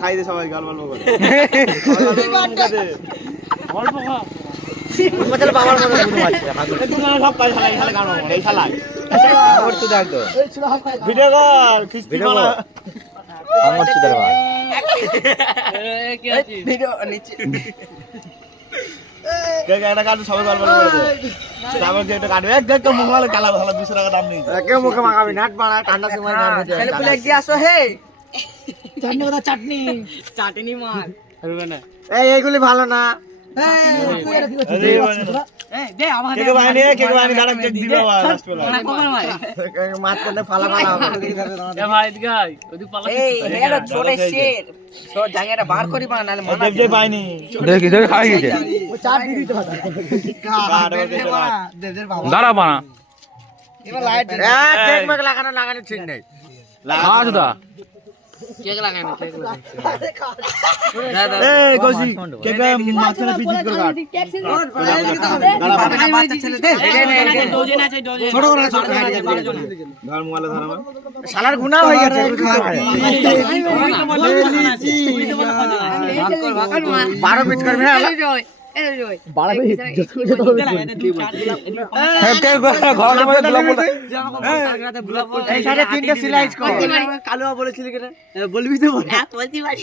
খাই দে সবাই গাল গল্প করে বাবার সব পাই শালাই শালা গান এই শালাই করতে দেখো ভিডিও কর কিস্তি বানা আমার সুদার ভাই ভিডিও নিচে কে একটা কাট সবাই গল্প করে দে তারপর যে একটা কাটবে এক দেখ তো মুখমালে কালা ভালো 200 টাকা দাম নেই একে মুখে মাখাবি নাট বানা ঠান্ডা সময় গান হতে ছেলে পুলে দিয়ে আসো হে চাটনি কথা চাটনি চাটনি মার এই এইগুলি ভালো না দে আমার কে বানি গাড়ক চেক দিবে লাস্ট বেলা মাছ করতে ফালা ফালা হবে এই হেলো ছোটে শের তো জায়গাটা বার করি বা নালে মনা দেব পাইনি দেখি দেখি খাই গেছে ও চাট দিয়ে দিতে পারে দাঁড়া বানা এবার লাইট কেক মেক লাগানো ঠিক নেই খাওয়া সুদা কেক লাগানো কেক এই কইছি কে মাছখানে পিজিট করে কাট বাচ্চা ছেলে দে ডোজেন আছে ডোজেন ছোট করে ছোট ধর মোবাইলে ধর আমার শালার গুনাহ হয়ে গেছে বারো পিচ করবি না কালুয়া বলেছিলি কেন বলবি তো বলতে পারি